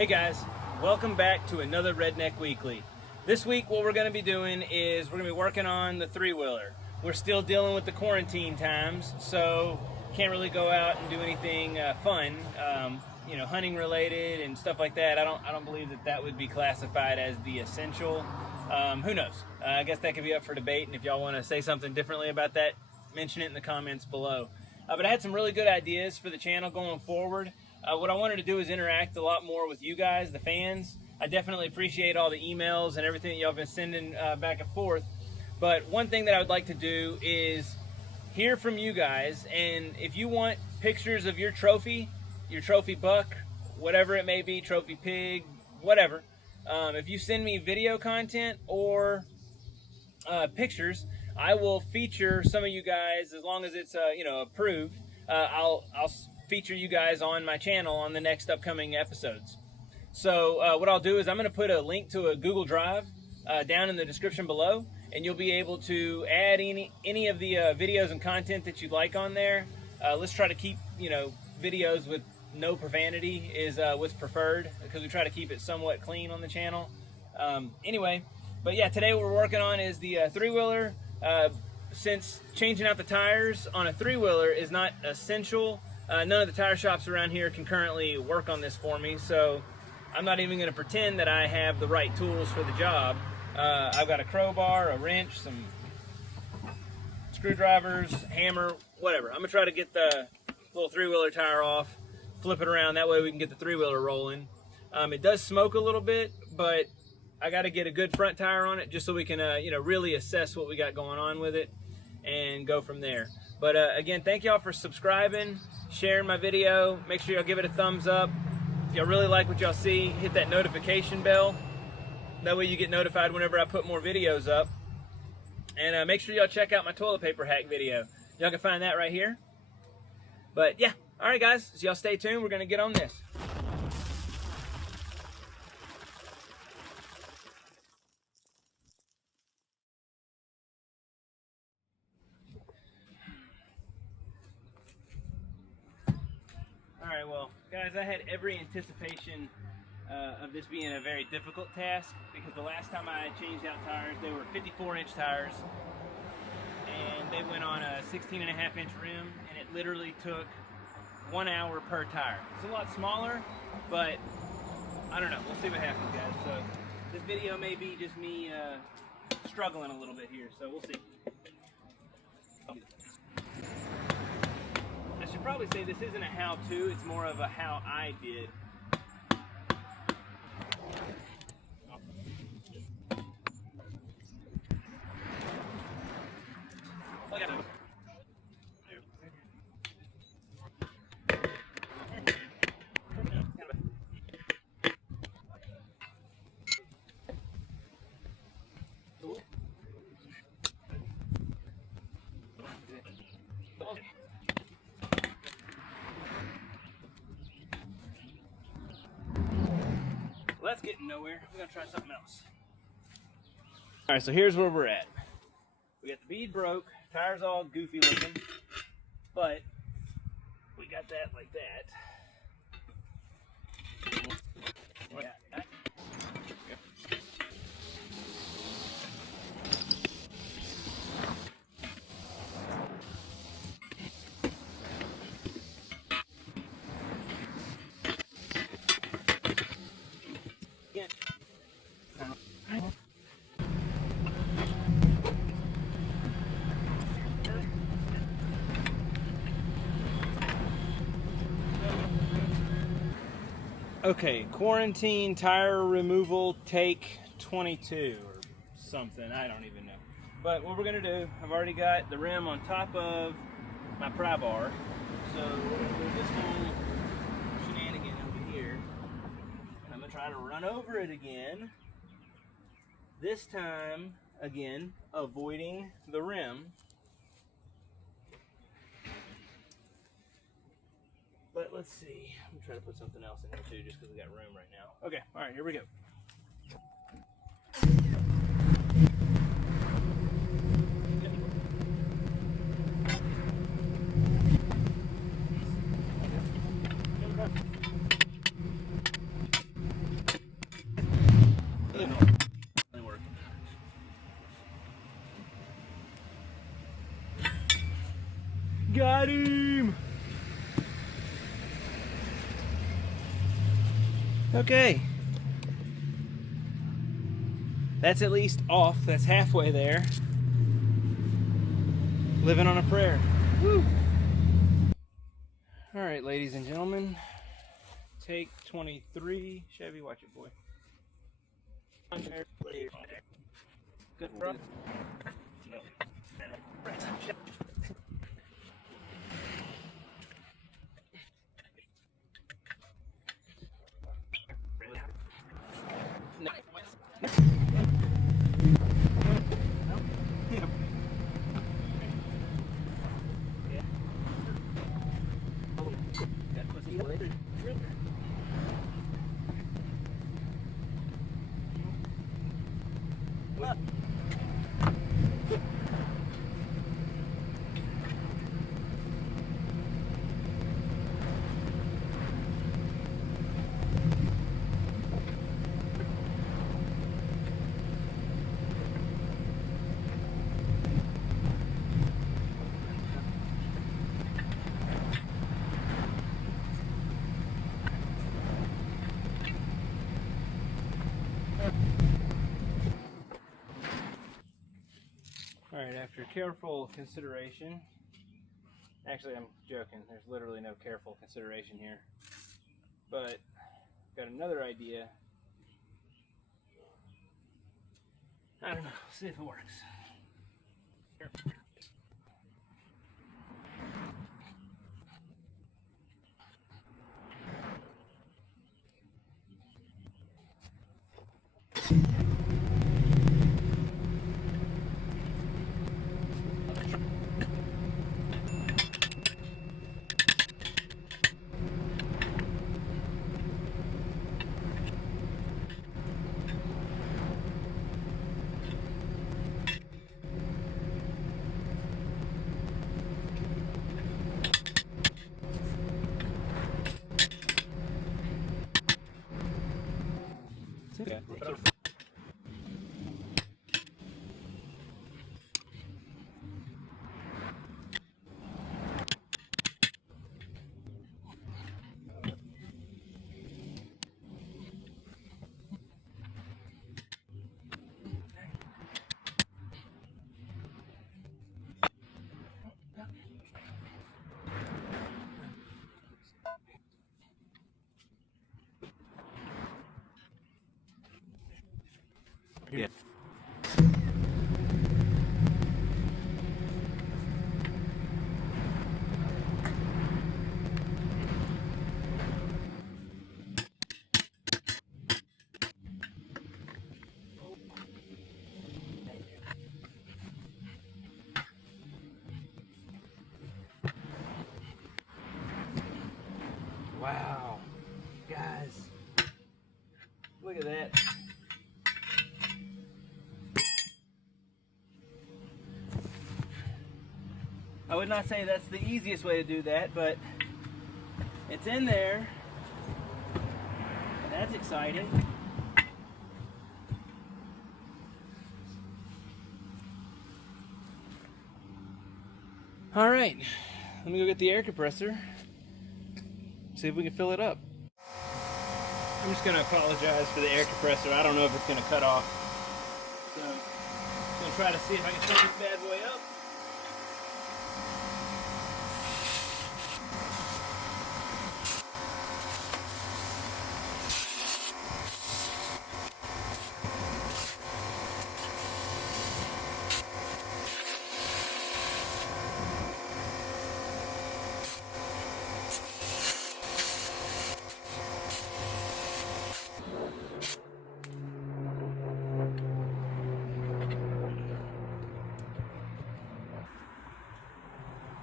Hey guys, welcome back to another Redneck Weekly. This week what we're going to be doing is we're going to be working on the three-wheeler. We're still dealing with the quarantine times, so can't really go out and do anything fun, hunting related and stuff like that. I don't believe that would be classified as the essential. Who knows? I guess that could be up for debate, and if y'all want to say something differently about that, mention it in the comments below. But I had some really good ideas for the channel going forward. What I wanted to do is interact a lot more with you guys, the fans. I definitely appreciate all the emails and everything y'all been sending back and forth. But one thing that I would like to do is hear from you guys, and if you want pictures of your trophy buck, whatever it may be, trophy pig, whatever, if you send me video content or pictures, I will feature some of you guys, as long as it's approved. I'll feature you guys on my channel on the next upcoming episodes. So what I'll do is I'm going to put a link to a Google Drive down in the description below, and you'll be able to add any of the videos and content that you'd like on there. Let's try to keep videos with no profanity is what's preferred, because we try to keep it somewhat clean on the channel. Anyway, but yeah, today what we're working on is the three-wheeler. Since changing out the tires on a three-wheeler is not essential, none of the tire shops around here can currently work on this for me, so I'm not even going to pretend that I have the right tools for the job. I've got a crowbar, a wrench, some screwdrivers, hammer, whatever. I'm going to try to get the little three-wheeler tire off, flip it around, that way we can get the three-wheeler rolling. It does smoke a little bit, but I got to get a good front tire on it just so we can really assess what we got going on with it and go from there. But again, thank y'all for subscribing, sharing my video. Make sure y'all give it a thumbs up. If y'all really like what y'all see, hit that notification bell. That way you get notified whenever I put more videos up. And make sure y'all check out my toilet paper hack video. Y'all can find that right here. But yeah, alright guys, so y'all stay tuned. We're going to get on this. Alright, well, guys, I had every anticipation of this being a very difficult task, because the last time I changed out tires, they were 54-inch tires, and they went on a 16.5-inch rim, and it literally took 1 hour per tire. It's a lot smaller, but I don't know. We'll see what happens, guys. So this video may be just me struggling a little bit here, so we'll see. I should probably say this isn't a how-to, it's more of a how I did. Well, that's getting nowhere. We're gonna try something else. All right, so here's where we're at. We got the bead broke, tires all goofy looking, but we got that like that. Yeah. Okay, quarantine tire removal take 22 or something, I don't even know. But what we're gonna do, I've already got the rim on top of my pry bar, so we're gonna do this whole shenanigan over here, and I'm gonna try to run over it again. This time, again, avoiding the rim. But let's see, I'm gonna try to put something else in here too, just because we got room right now. Okay, all right, here we go. Okay. That's at least off. That's halfway there. Living on a prayer. Woo! All right, ladies and gentlemen. Take 23. Chevy, watch it, boy. Good run. Alright, after careful consideration, actually I'm joking, there's literally no careful consideration here, but got another idea. I don't know, see if it works. Here. Okay. Yeah. Wow, guys, look at that. I would not say that's the easiest way to do that, but it's in there, and that's exciting. All right, let me go get the air compressor, see if we can fill it up. I'm just gonna apologize for the air compressor. I don't know if it's gonna cut off. So I'm gonna try to see if I can fill this bad boy up.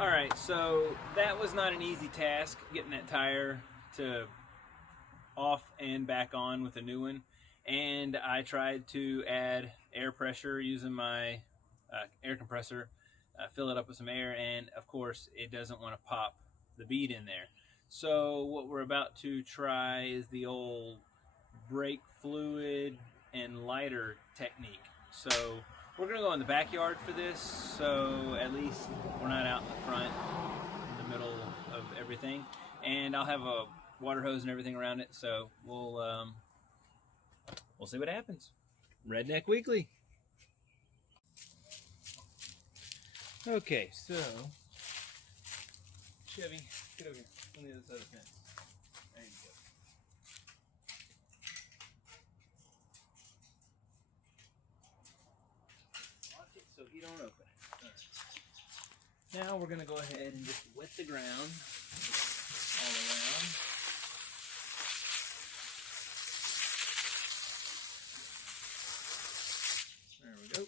Alright, so that was not an easy task, getting that tire to off and back on with a new one. And I tried to add air pressure using my air compressor, fill it up with some air, and of course it doesn't want to pop the bead in there. So what we're about to try is the old brake fluid and lighter technique. So we're gonna go in the backyard for this, so at least we're not out in the front, in the middle of everything. And I'll have a water hose and everything around it. So we'll see what happens. Redneck Weekly. Okay, so Chevy, get over here on the other side of the fence. There you go. Lock it so he don't open it. All right. Now we're gonna go ahead and just wet the ground all around. There we go.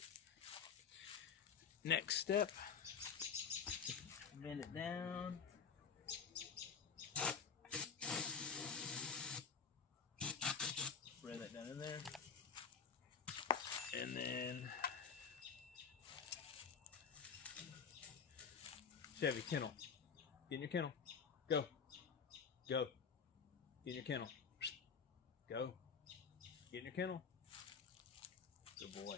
Next step, bend it down. Spread that down in there. And then Chevy, kennel. Get in your kennel. Go. Go. Get in your kennel. Go. Get in your kennel. Good boy.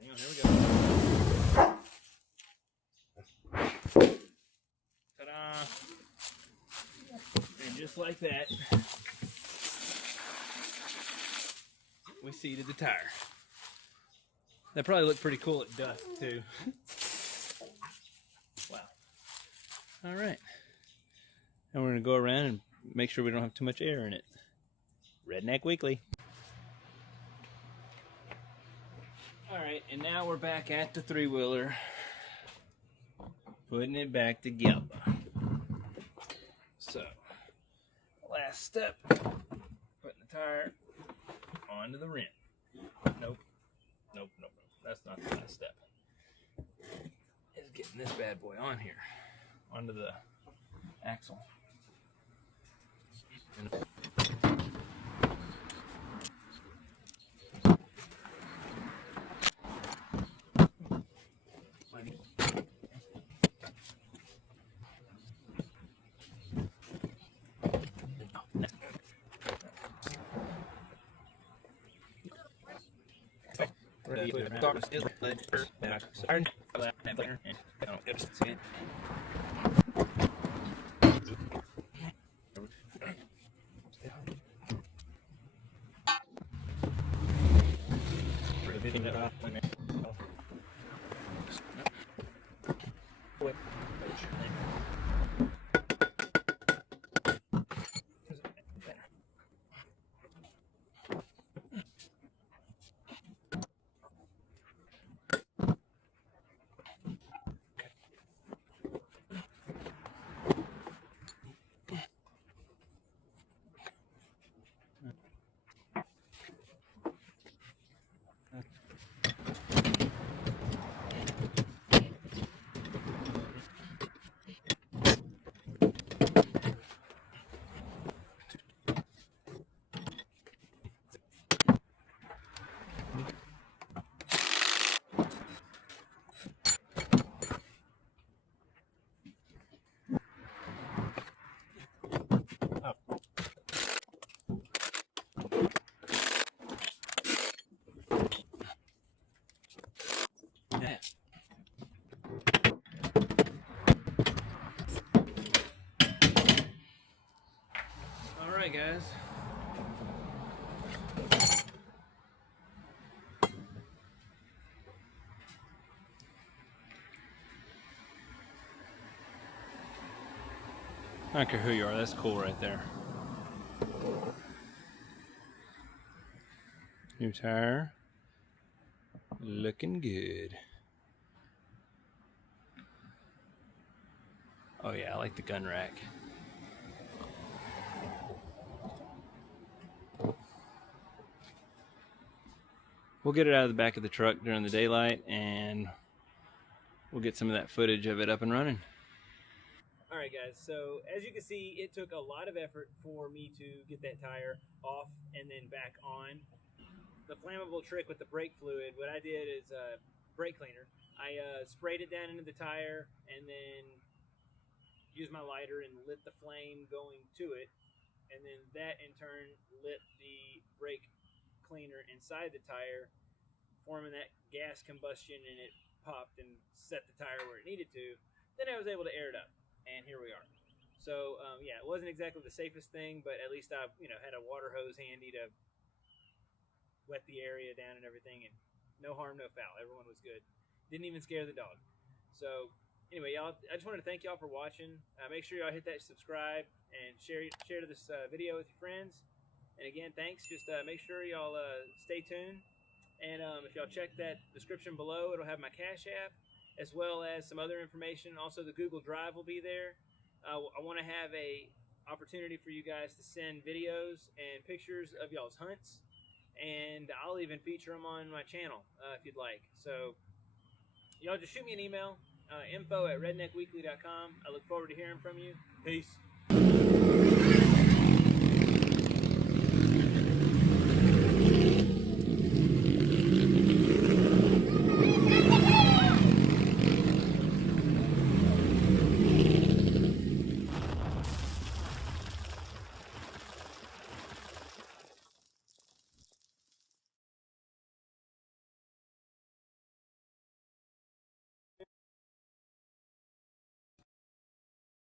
Hang on, here we go. Ta-da! And just like that, we seated the tire. That probably looked pretty cool at dusk, too. Wow. All right. And we're going to go around and make sure we don't have too much air in it. Redneck Weekly. All right, and now we're back at the three-wheeler, putting it back together. So, last step, putting the tire onto the rim. Nope. That's not the last step. Is getting this bad boy on here, onto the axle. All right, guys. I don't care who you are, that's cool right there. New tire. Looking good. Oh yeah, I like the gun rack. We'll get it out of the back of the truck during the daylight and we'll get some of that footage of it up and running. Alright guys, so as you can see, it took a lot of effort for me to get that tire off and then back on. The flammable trick with the brake fluid, what I did is brake cleaner. I sprayed it down into the tire and then used my lighter and lit the flame going to it. And then that in turn lit the brake cleaner inside the tire, forming that gas combustion, and it popped and set the tire where it needed to. then I was able to air it up, and here we are. So yeah, it wasn't exactly the safest thing, but at least I had a water hose handy to wet the area down and everything, and no harm, no foul. Everyone was good. Didn't even scare the dog. So anyway, y'all, I just wanted to thank y'all for watching. Make sure y'all hit that subscribe and share this video with your friends. And again, thanks. Just make sure y'all stay tuned. And if y'all check that description below, it'll have my Cash App as well as some other information. Also, the Google Drive will be there. I want to have a opportunity for you guys to send videos and pictures of y'all's hunts, and I'll even feature them on my channel if you'd like. So y'all just shoot me an email, info@redneckweekly.com. I look forward to hearing from you. Peace.